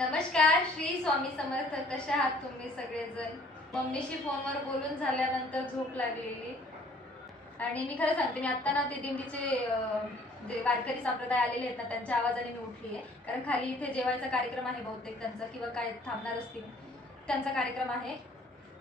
नमस्कार, श्री स्वामी समर्थ. कशा आहात तुम्ही सगळेजण? मम्मीशी फोनवर बोलून झाल्यानंतर झोप लागलेली आणि मी खरं सांगते, मी आत्ता ना ते दिंडीचे जे वारकरी संप्रदाय आलेले आहेत ना, त्यांच्या आवाजाने मी उठली आहे. कारण खाली इथे जेवायचा कार्यक्रम आहे बहुतेक त्यांचा, किंवा काय थांबणार असतील त्यांचा कार्यक्रम आहे.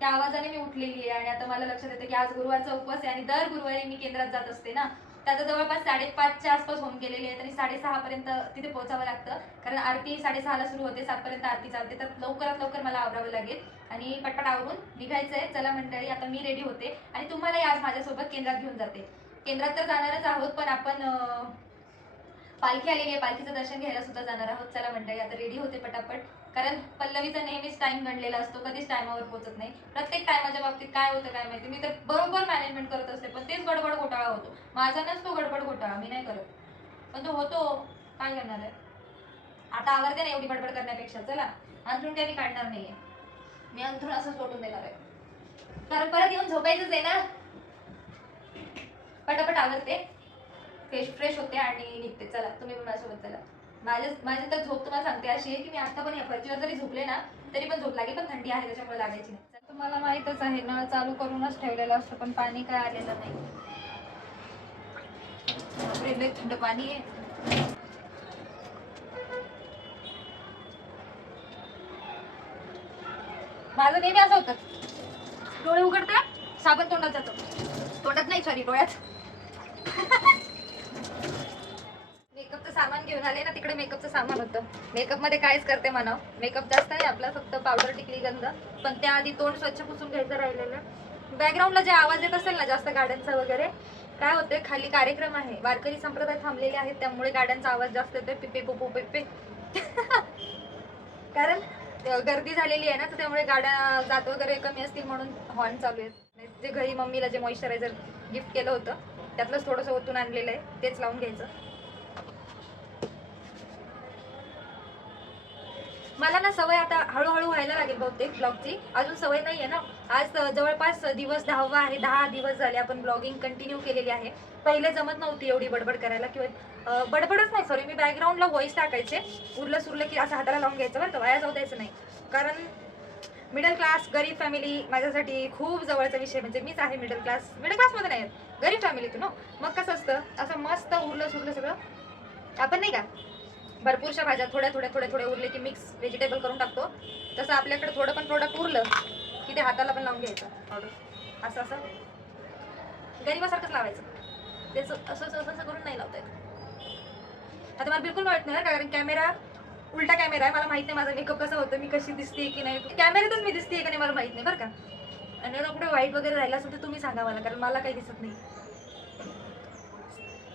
त्या आवाजाने मी उठलेली आहे आणि आता मला लक्षात येतं की आज गुरुवारचा उपवास आहे आणि दर गुरुवारी मी केंद्रात जात असते ना. तर आता जवळपास 5:30च्या आसपास होऊन गेलेली आहे आणि 6:30 पर्यंत तिथे पोहोचावं लागतं. कारण आरती 6:30ला सुरू होते, 7 पर्यंत आरती चालते. तर लवकरात लवकर मला आवरावं लागेल आणि पटपट आवरून निघायचंय. चला मंडळी, आता मी रेडी होते आणि तुम्हालाही आज माझ्यासोबत केंद्रात घेऊन जाते. केंद्रात तर जाणारच आहोत, पण आपण पालखी आलेली आहे, पालखीचं दर्शन घ्यायला सुद्धा जाणार आहोत. चला मंडळी, आता रेडी होते पटापट. कारण पल्लवीचा नेहमीच टाइम गणलेला असतो, कधीच टायमावर पोहोचत नाही. प्रत्येक टायमाच्या बाबतीत काय होतं काय माहिती. मी तर बरोबर मॅनेजमेंट करत असते, पण तेच गडबड घोटाळा होतो. माझा नसतो गडबड घोटाळा, मी नाही करत, पण तो होतो. काय करणार आहे आता. आवडते ना एवढी बडबड करण्यापेक्षा. चला, अंथरूण काही मी काढणार नाहीये, मी अंथरूण असं सोडून देणार आहे, कारण परत येऊन झोपायचंच आहे ना. पटापट आवडते, फ्रेश होते आणि निघते. चला, तुम्ही पण माझ्यासोबत चला. माझी तर झोप तुम्हाला सांगते अशी आहे की मी आता पण या फर्चीवर जरी झोपले ना तरी पण झोप लागेल, पण थंडी आहे त्याच्यामुळे लागायची नाही. तुम्हाला माहितच आहे, नळ चालू करूनच ठेवलेलं असतं, पण पाणी काय आलेलं नाही. लय थंड पाणी आहे. माझं नेहमी असं होतं, डोळे उघडते, साबण तोंडात जातो. तोंडात नाही, सॉरी, डोळ्यात. मेकअपचं सामान घेऊन आले ना, तिकडे मेकअपचं सामान होतं. मेकअप मध्ये काहीच करते म्हणा, मेकअप जास्त नाही आपला, फक्त पावडर, टिकली, गंध. पण त्याआधी तोंड स्वच्छ पुसून घ्यायचं राहिलेलं. बॅकग्राऊंडला जे आवाज येत असेल ना जास्त गाड्यांचा वगैरे, काय होते, खाली कार्यक्रम आहे, वारकरी संप्रदाय थांबलेले आहेत, त्यामुळे गाड्यांचा आवाज जास्त येतोय. पिपे पुपू पिपे. कारण गर्दी झालेली आहे ना, तर त्यामुळे गाड्या जात वगैरे कमी असतील म्हणून हॉर्न चालू आहेत. जे घरी मम्मीला जे मॉइश्चरायझर गिफ्ट केलं होतं त्यातलंच थोडंसं ओतून आणलेलं आहे, तेच लावून घ्यायचं. मला ना सवय आता हळूहळू व्हायला लागेल बहुतेक ब्लॉगची, अजून सवय नाही आहे ना. आज जवळपास दिवस 10वा आहे, 10 दिवस झाले आपण ब्लॉगिंग कंटिन्यू केलेली आहे. पहिले जमत नव्हती एवढी बडबड करायला, किंवा बडबडच नाही, सॉरी, मी बॅकग्राऊंडला व्हॉइस टाकायचे. उरलं सुरलं की असं हाताला लावून घ्यायचं बरं का, वाया जाऊ द्यायचं नाही. कारण मिडल क्लास गरीब फॅमिली माझ्यासाठी खूप जवळचा विषय. म्हणजे मीच आहे मिडल क्लासमध्ये नाही आहेत, गरीब फॅमिलीतून. मग कसं असतं, असं मस्त उरलं सुरलं सगळं आपण नाही का, भरपूरशा भाज्या थोड्या थोड्या थोड्या थोड्या उरले की मिक्स व्हेजिटेबल करून टाकतो. तसं आपल्याकडे थोडं पण प्रोडक्ट उरलं की ते हाताला पण लावून घ्यायचं ऑर्डर, असं असं गरीबासारखंच लावायचं. त्याचं असं असं असं करून नाही लावता येत. आता मला बिलकुल माहित नाही, कारण कॅमेरा उलटा कॅमेरा आहे, मला माहित नाही माझा मेकअप कसा होतं, मी कशी दिसते की नाही, कॅमेऱ्यातच मी दिसते का नाही मला माहित नाही बरं का. आणि कुठे वाईट वगैरे राहिला असेल तर तुम्ही सांगा मला, कारण मला काही दिसत नाही.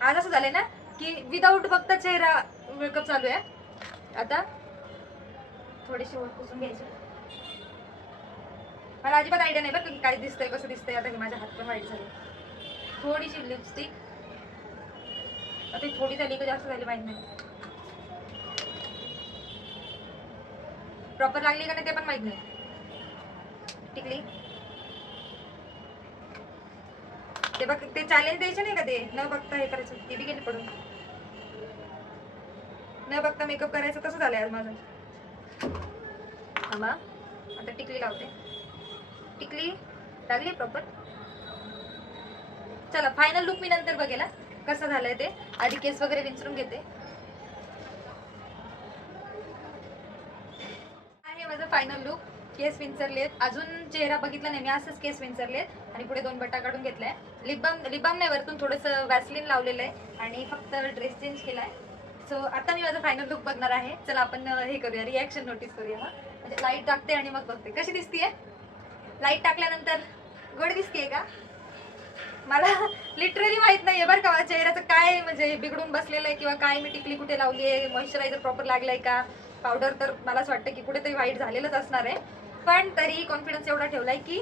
आज असं झालंय ना की विदाऊट बघता चेहरा मेकअप चालू आहे. आता थोडीशी ओठ पुसून घ्यायची. मला अजिबात आयडिया नाही बरं की काय दिसतंय कसं दिसतंय. आता हे माझ्या हात पण वाईट झाले. थोडीशी लिपस्टिक, आता थोडी झाली का जास्त झाली माहित नाही, प्रॉपर लागली का नाही ते पण माहित नाही. टिकली ते बघ, ते चॅलेंज द्यायचे नाही का, ते न बघता हे करायचं, ते बी गेले पडून. न बघता मेकअप करायचं, तसं झालंय आज माझं. आता टिकली लावते. टिकली लागली प्रॉपर. चला, फायनल लुक मी नंतर बघेल कसं झालंय ते. आधी केस वगैरे विंचरून घेते. आहे माझं फायनल लुक. केस विंचरलेत, अजून चेहरा बघितला नाही मी, असंच केस विंचरलेत आणि पुढे 2 बट्टा काढून घेतलाय. लिप बाम नाही, वरतून थोडंसं वॅसलिन लावलेलं आहे आणि फक्त ड्रेस चेंज केलाय. सो आता मी माझं फायनल लुक बघणार आहे. चला आपण हे करूया, रिॲक्शन नोटीस करूया. म्हणजे लाईट टाकते आणि मग बघते कशी दिसतीये. लाईट टाकल्यानंतर गोड दिसतीये का. मला लिटरली माहित नाहीये बरं का चेहऱ्याचं काय म्हणजे बिघडून बसलेलं आहे, किंवा काय मी टिकली कुठे लावली आहे, मॉइश्चरायझर प्रॉपर लागलाय का, पावडर तर मला असं वाटतं की कुठेतरी वाईट झालेलंच असणार आहे. पण तरी कॉन्फिडन्स एवढा ठेवलाय की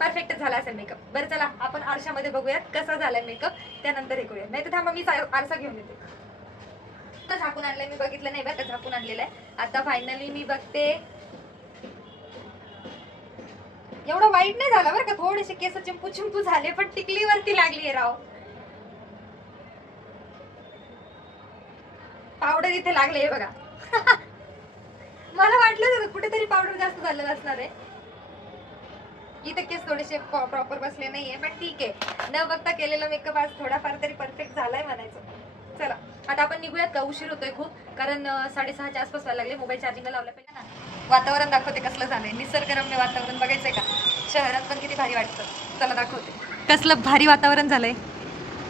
परफेक्ट झाला असेल मेकअप. बरं चला आपण आरशामध्ये बघूयात कसा झालाय मेकअप, त्यानंतर हे करूया. नाही तर थांबा, मी आरसा घेऊन येते. झाकून आणलंय, मी बघितलं नाही बरं का, झाकून आणलेलं आहे. आता फायनली मी बघते. एवढं वाईट नाही झालं बरं का, थोडेसे केस चिंपू चिंपू झाले, पण टिकलीवरती लागलीये राव. पावडर इथे लागले बघा. मला वाटलं कुठेतरी पावडर जास्त झालेलं असणार आहे. इथे केस थोडेसे प्रॉपर बसले नाहीये, पण ठीक आहे. न बघता केलेला मेकअप आज थोडाफार तरी परफेक्ट झालाय म्हणायचं. चला आता आपण निघूयात का, उशीर होतोय खूप, कारण 6:30च्या आसपास व्हायला लागले. मोबाईल चार्जिंगला लावला पाहिजे ना. वातावरण दाखवते कसलं झालंय, निसर्गरम्य वातावरण बघायचंय का? शहरात पण किती भारी वाटतं. चला दाखवते कसलं भारी वातावरण झालंय.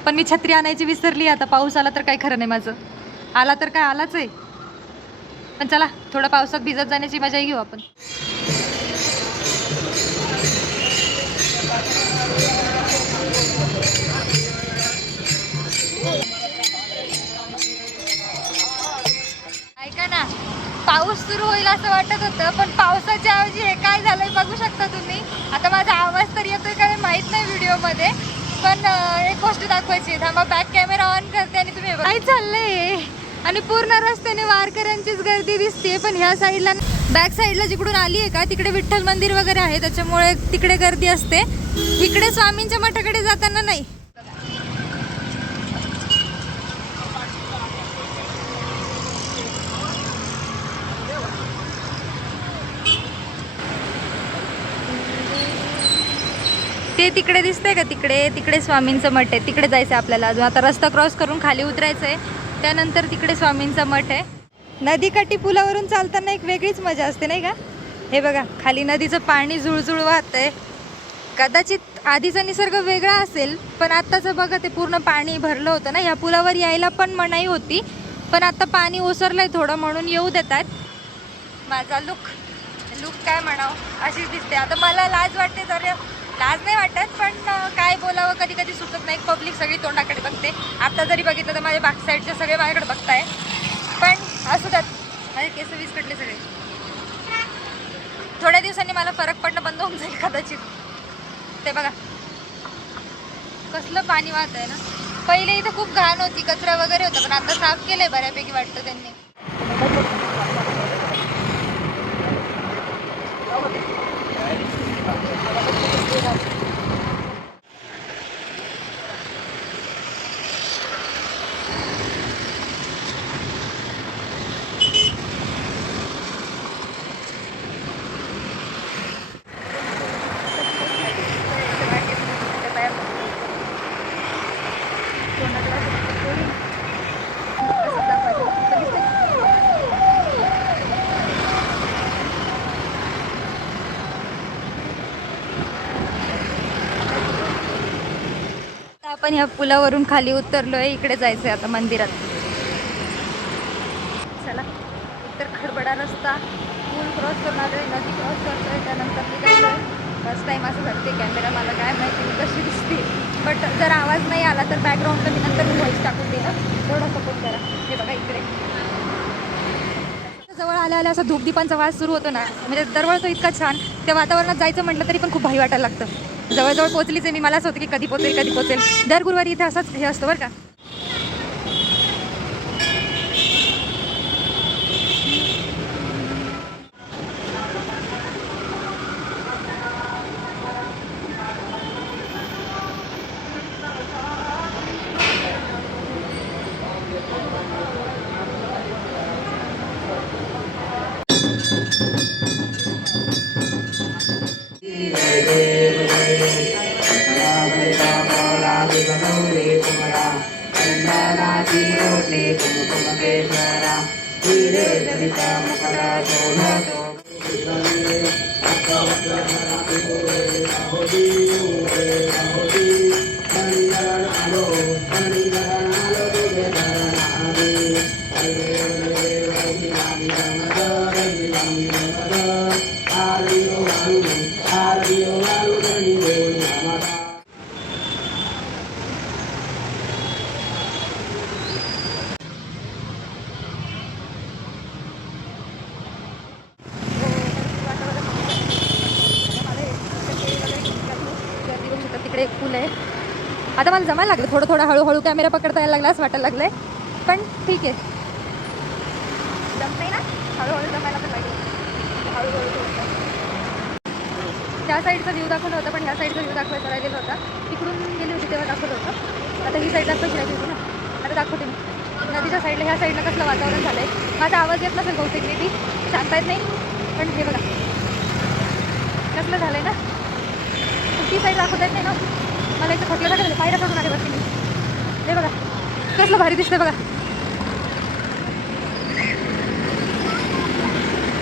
पण मी छत्री आणायची विसरली. आता पाऊस आला तर काही खरं नाही माझं. आला तर काय आलाच आहे, पण चला थोडं पावसात भिजत जाण्याची मजा घेऊ आपण. ऐका ना, पाऊस सुरू होईल असं वाटत होतं, पण पावसाच्या ऐवजी हे काय झालंय बघू शकता तुम्ही. आता माझा आवाज तर येतोय का माहित नाही व्हिडिओमध्ये, पण एक गोष्ट दाखवायची. थांबा, बॅक कॅमेरा ऑन करते आणि तुम्ही काय चाललंय. आणि पूर्ण रस्त्याने वारकऱ्यांचीच गर्दी दिसते, पण ह्या साईडला बॅक साईडला जिकडून आली आहे का तिकडे विठ्ठल मंदिर वगैरे आहे, त्याच्यामुळे तिकडे गर्दी असते. इकडे स्वामींच्या मठाकडे जाताना नाही. ते तिकडे दिसतंय का, तिकडे तिकडे स्वामींचं मठ आहे. तिकडे जायचं आपल्याला. अजून आता रस्ता क्रॉस करून खाली उतरायचं आहे, त्यानंतर तिकडे स्वामींचा मठ आहे. नदीकाठी पुलावरून चालताना एक वेगळीच मजा असते नाही का. हे बघा, खाली नदीचं पाणी जुळजुळ वाहतंय. कदाचित आधीचा निसर्ग वेगळा असेल, पण आत्ताचं बघा ते पूर्ण पाणी भरलं होतं ना. ह्या पुलावर यायला पण मनाई होती, पण आता पाणी ओसरलंय थोडं म्हणून येऊ देतात. माझा लुक काय म्हणावं, अशीच दिसते. आता मला लाज वाटते, जर लाज नाही वाटत, पण काय बोलावं कधी कधी सुचत नाही. पब्लिक सगळी तोंडाकडे बघते. आता जरी बघितलं तर माझ्या बॅक साईडचे सगळे माझ्याकडे बघताय, पण असू द्यात. माझे केस विस्कटले सगळे. थोड्या दिवसांनी मला फरक पडणं बंद होऊन जाईल कदाचित. ते बघा कसलं पाणी वाहत आहे ना. पहिले इथं खूप घाण होती, कचरा वगैरे होता, पण आता साफ केलंय बऱ्यापैकी वाटतं त्यांनी. आपण ह्या पुलावरून खाली उतरलोय. इकडे जायचंय आता मंदिरात. चला, तर खडबडा रस्ता, पूल क्रॉस करणार आहे, नदी क्रॉस करतोय, त्यानंतर निघालोय. फर्स्ट टाइम असं घडते कॅमेरा, मला काय माहिती कशी दिसते. बट जर आवाज नाही आला तर बॅकग्राऊंडला मी नंतर व्हॉइस टाकून देणार, तेवढा सपोर्ट करा. हे बघा इकडे जवळ आल्या आल्या असा धूपदीपांचा वास सुरू होतो ना, म्हणजे दरवळतो इतका छान. त्या वातावरणात जायचं म्हटलं तरी पण खूप भारी वाटायला लागतं. जवळजवळ पोचलीच आहे मी. मलाच होतं की कधी पोचेल. दर गुरुवारी इथे असंच हे असतं बरं का. तिकडे एक पूल आहे. आता मला जमायला लागलं थोडं हळूहळू कॅमेरा पकडता यायला लागला असं वाटायला लागलंय, पण ठीक आहे. जमतंय ना, हळूहळू जमायला पण लागेल. हळूहळू त्या साईडचा व्ह्यू दाखवलं होतं, पण ह्या साईडचा व्ह्यू दाखवायचा राहिलेला होता. तिकडून गेली होती तेव्हा दाखवलं होतं. आता ही साईड दाखवायची राहिली होती ना, आता दाखवते मी. नदीच्या साईडला ह्या साईडला कसलं वातावरण झालंय. माझा आवाज येत नसेल बहुतेक मी सांगता येत नाही, पण हे बघा कसलं झालंय ना. ती साईड दाखवता येत नाही ना मला. इथं थकलं झालं पायऱ्या चढून आले बघते मी. हे बघा कसलं भारी दिसतंय बघा.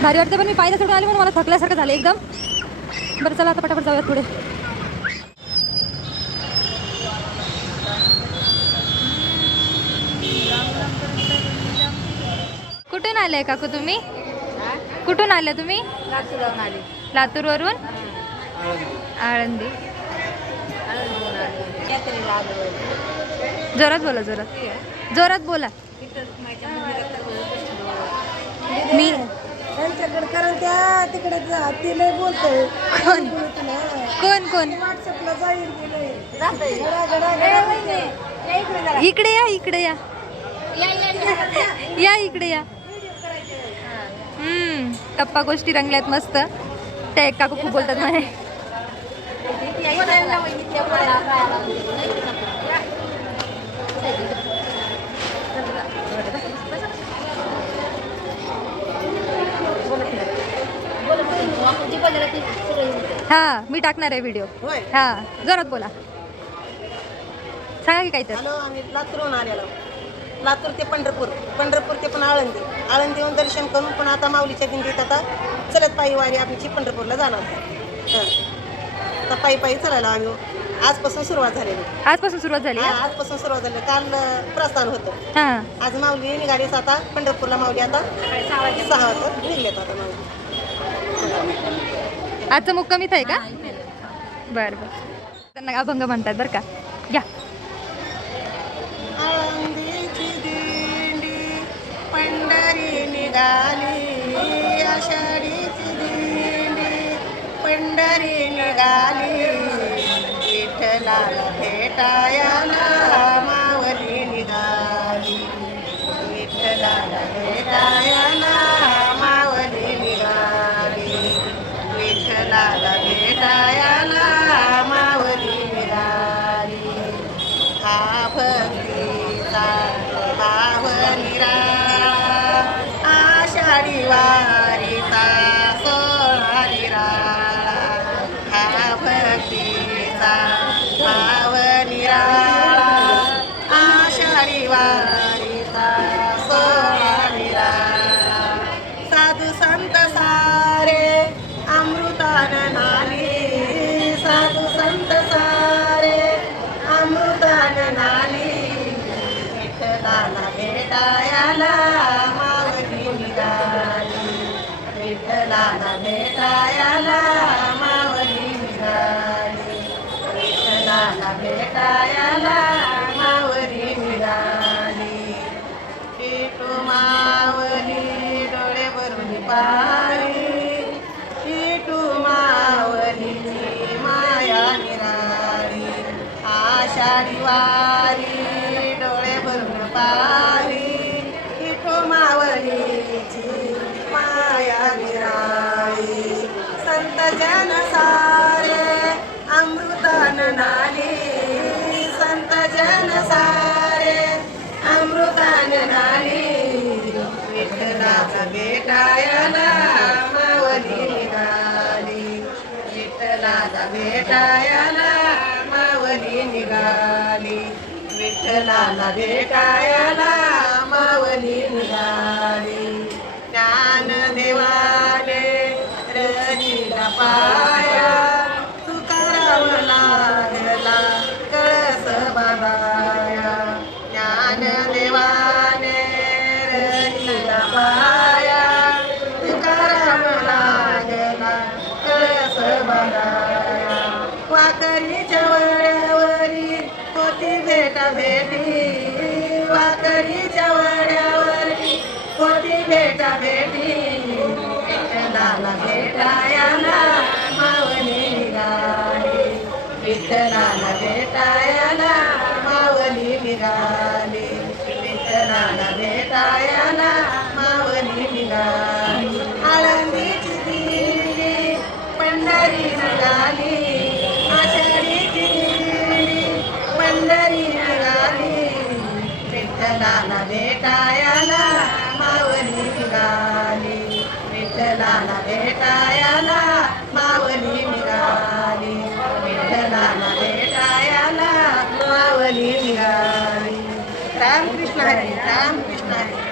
भारी वाटतं, पण मी पायऱ्या चढून आले म्हणून मला थकल्यासारखं झालं एकदम. बरं चला आता पटापट जाऊयात पुढे. कुठून आले काकू तुम्ही? कुठून आले तुम्ही? लातूरवरून. आळंदी. जोरात बोला, जोरात बोला. मी त्यांच्याकडे कारण त्या तिकडे तिला बोलतोय. कोण कोण? व्हॉट्सअपला जाईल इकडे या, इकडे या, या इकडे या. गप्पा गोष्टी रंगल्यात मस्त. त्या एक काकू खूप बोलतात म्हणे. हा मी टाकणार आहे व्हिडिओ. हा जोरात बोला, सांगा की काय तर. हॅलो, आम्ही लातूरहून आलेलो. लातूर ते पंढरपूर, पंढरपूर ते पण आळंदी, आळंदीहून दर्शन करून पण आता माऊलीच्या दिंडीत आता चलत पायी वारी आमची पंढरपूरला जाणार. आता पायी पायी चलायला आम्ही आजपासून सुरुवात झालेली. आजपासून सुरुवात झाली? आजपासून सुरुवात झाली. काल प्रस्थान होतं. हां, आज माऊली निघालीच आता पंढरपूरला. माऊली आता 6 वाजता निघलेत आता माऊली. आजचं मुक्काम इथं आहे का? बरं बरं. त्यांना अभंग म्हणतात बरं का. या. आळंदीची दिंडी पंढरी निघाली, आषाढीची दिंडी पंढरी निघाली, विठ्ठलाला भेटायला मावली निघाली, विठ्ठलाला भेटायला मावली निघाली, विठ्ठलाला भेटायला मावली निघाली. हा भक्तीचा भाव निराळा, आषाढी वारीचा सोहळा निराळा. हा भक्तीचा भाव निराळा, आषाढी वारीचा सोहळा निराळा. साधू संत सारे अमृतान नाली, साधू संत सारे अमृतान नाली, विठ्ठलाला भेटायला मावली निघाली, विठ्ठलाला भेटायला मावली निघाली, विठ्ठलाला भेटायला मावली निघाली. विठू मावली डोळे भरून पाही, विठू मावलीची माया निराळी, आषाढी वारी डोळे भरून पाही, विठू मावलीची माया निराळी. संत जन सारे अमृतान नाली, संत जन सारे अमृतान नाली, विठ्ठलाला भेटायला मावली निघाली, विठ्ठलाला भेटायला मावली निघाली, विठ्ठलाला भेटायला मावली निघाली. ज्ञानदेवाने रडीला पाया, तुकाराम लागला कळस बांधाया. ज्ञानदेवाने रडीला पाया, तुकाराम लागला कळस बांधाया. वाकरीच्या वड्यावरी होती भेटा भेटी, वाकरीच्या वड्यावरी होती भेटा भेटी, विठ्ठलाला भेटायला मावली निघाली, विठ्ठलाला भेटायला मावली निघाली, विठ्ठलाला भेटायला मावली निघाली. आळंदीची दिंडी पंढरी निघाली, आषाढीची दिंडी पंढरी निघाली, विठ्ठलाला भेटायला मावली निघाली, विठ्ठलाला भेटायला मावली निघाली, विठ्ठलाला भेटायला मावली निघाली. रामकृष्ण हरी, रामकृष्ण हरी.